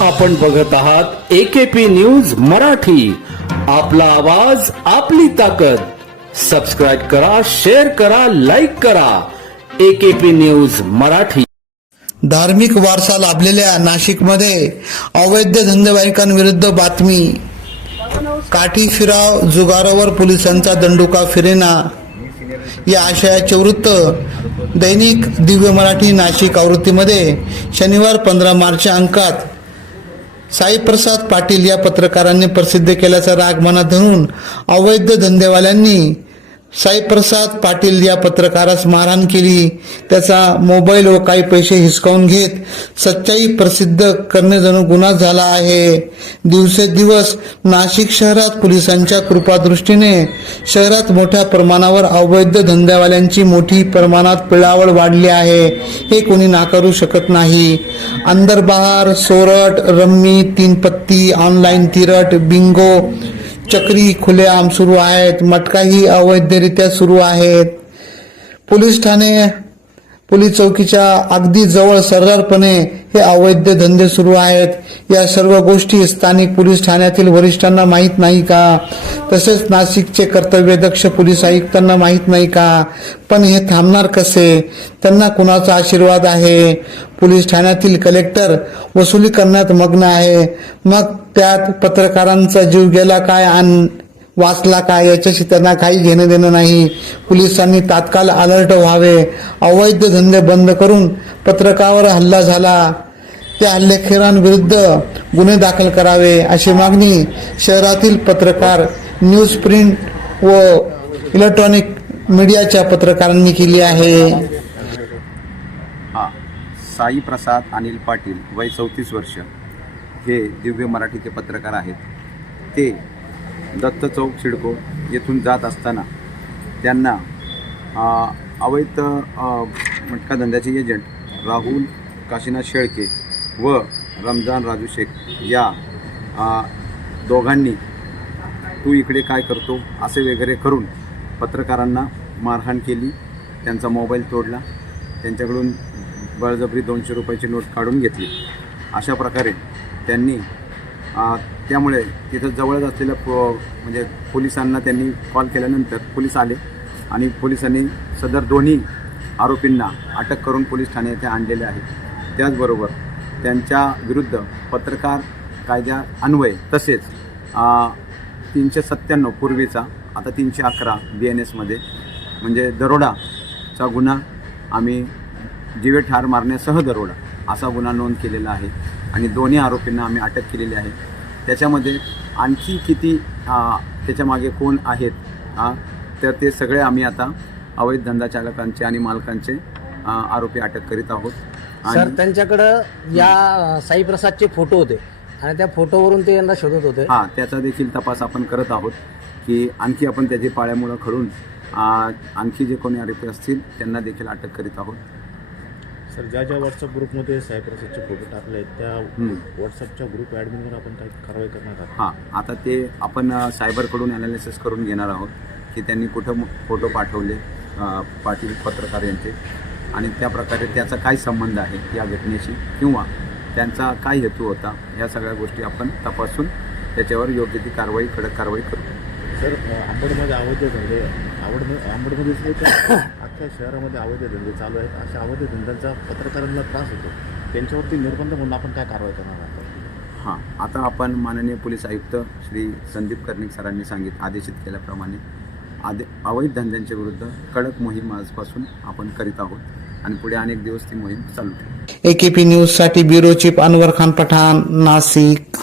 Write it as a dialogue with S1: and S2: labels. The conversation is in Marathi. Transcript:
S1: आपण बघत आहात एकेपी न्यूज मराठी. आपला आवाज आपली ताकद. सबस्क्राईब करा शेअर करा लाईक करा. AKP news Marathi.
S2: धार्मिक वारसा लाभलेल्या नाशिकमध्ये अवैध धंदेवाईकांविरुद्ध बातमी. काठी फिराव जुगारावर पोलिसांचा दंडुका फिरेना. या आशयाचे वृत्त दैनिक दिव्य मराठी नाशिक आवृत्तीमध्ये शनिवार पंधरा मार्चच्या अंकात. साईप्रसाद पाटील या पत्रकारांनी प्रसिद्ध केल्याचा राग मनात धरून अवैध धंदेवाल्यांनी साईप्रसाद पाटील या पत्रकारास मारहाण केली. त्याचा मोबाईल व काही पैसे हिसकावून घेत सच्चाई प्रसिद्ध करणे जणू गुन्हा झाला आहे. दिवसेदिवस नाशिक शहरात पोलिसांच्या कृपादृष्टीने शहरात मोठ्या प्रमाणावर अवैध धंद्यावाल्यांची मोठी प्रमाणात पिळावळ वाढली आहे. हे कोणी नाकारू शकत नाही. अंदरबहार सोरट रम्मी तीन पत्ती ऑनलाईन तिरट बिंगो चक्री खुलेआम सुरू आहेत मटकाही अवैधरित्या सुरू आहेत. पोलीस ठाणे पोलीस चौकीच्या अगदी जवळ सर्रारपणे हे अवैध धंदे सुरू आहेत. या सर्व गोष्टी स्थानिक पोलीस ठाण्यातील वरिष्ठांना माहीत नाही का? तसेच नाशिकचे कर्तव्यदक्ष पोलीस आयुक्तांना माहीत नाही का? पण हे थांबणार कसे? त्यांना कुणाचा आशीर्वाद आहे? पोलीस ठाण्यातील कलेक्टर वसुली करण्यात मग्न आहे. मग त्यात पत्रकारांचा जीव गेला काय आणि वाचला काय? याच्याशी त्यांना काही घेणं देणं नाही. पोलिसांनी तात्काळ अलर्ट व्हावे. अवैध धंदे बंद करून पत्रकावर हल्ला झाला. त्या हल्लेखेरांविरुद्ध गुन्हे दाखल करावे अशी मागणी शहरातील पत्रकार न्यूज प्रिंट व इलेक्ट्रॉनिक मीडियाच्या पत्रकारांनी केली आहे.
S3: साई प्रसाद अनिल पाटील वय चौतीस वर्ष. हे दिव्य मराठीचे पत्रकार आहेत. ते दत्त चौक सिडको येथून जात असताना त्यांना अवैध मटका धंद्याचे एजंट राहुल काशीनाथ शेळके व रमजान राजू शेख या दोघांनी तू इकडे काय करतो असे वगैरे करून पत्रकारांना मारहाण केली. त्यांचा मोबाईल तोडला. त्यांच्याकडून बळजबरी दोनशे रुपयाची नोट काढून घेतली. अशा प्रकारे त्यांनी त्यामुळे तिथं जवळच असलेल्या पो म्हणजे पोलिसांना त्यांनी कॉल केल्यानंतर पोलीस आले आणि पोलिसांनी सदर दोन्ही आरोपींना अटक करून पोलीस ठाणे येथे आणलेले आहे त्याचबरोबर त्यांच्या विरुद्ध पत्रकार कायद्या अन्वये तसेच तीनशे सत्त्याण्णव पूर्वीचा आता तीनशे अकरा बी एन एसमध्ये म्हणजे दरोडाचा गुन्हा आम्ही जीवे ठार मारण्यासह दरोडा असा गुन्हा नोंद केलेला आहे आणि दोन्ही आरोपींना आम्ही अटक केलेली आहे. त्याच्यामध्ये आणखी किती त्याच्यामागे कोण आहेत तर ते सगळे आम्ही आता अवैध धंदा चालकांचे आणि मालकांचे आरोपी अटक करीत आहोत.
S4: सर त्यांच्याकडं या साईप्रसादचे फोटो होते आणि त्या फोटोवरून ते यांना शोधत होते.
S3: हां त्याचा देखील तपास आपण करत आहोत की आणखी आपण त्याची पाळ्यामुळं खडून आणखी जे कोणी आरोपी असतील त्यांना देखील अटक करीत आहोत.
S5: सर ज्या ज्या व्हॉट्सअप ग्रुपमध्ये सायप्रसादचे फोटो टाकले आहेत त्या. व्हॉट्सअपच्या ग्रुप ॲडमिनवर आपण काही कारवाई करणार आहात?
S3: हां आता ते आपण सायबरकडून ॲनालिसिस करून घेणार आहोत की त्यांनी कुठं फोटो पाठवले पाटील पत्रकार यांचे आणि त्या प्रकारे त्याचा काय संबंध आहे या घटनेशी किंवा त्यांचा काय हेतू होता या सगळ्या गोष्टी आपण तपासून त्याच्यावर योग्य ती कारवाई कडक कारवाई करू.
S5: सर आंबडमध्ये अवैध धंदे आवड आंबडमध्येच अख्ख्या शहरामध्ये अवैध धंदे चालू आहेत. अशा अवैध धंद्यांचा पत्रकारांना त्रास होतो. त्यांच्यावरती निर्बंध म्हणून आपण काय कारवाई करणार आहात?
S3: हां. आता आपण माननीय पोलीस आयुक्त श्री संदीप कर्णिक सरांनी सांगित आदेशित केल्याप्रमाणे आदे अवैध धंद्यांच्या विरुद्ध कडक मोहीम आजपासून आपण करीत आहोत आणि पुढे अनेक दिवस ती मोहीम चालू ठेवू.
S2: एकेपी न्यूजसाठी ब्युरो चीफ अनवर खान पठाण नाशिक.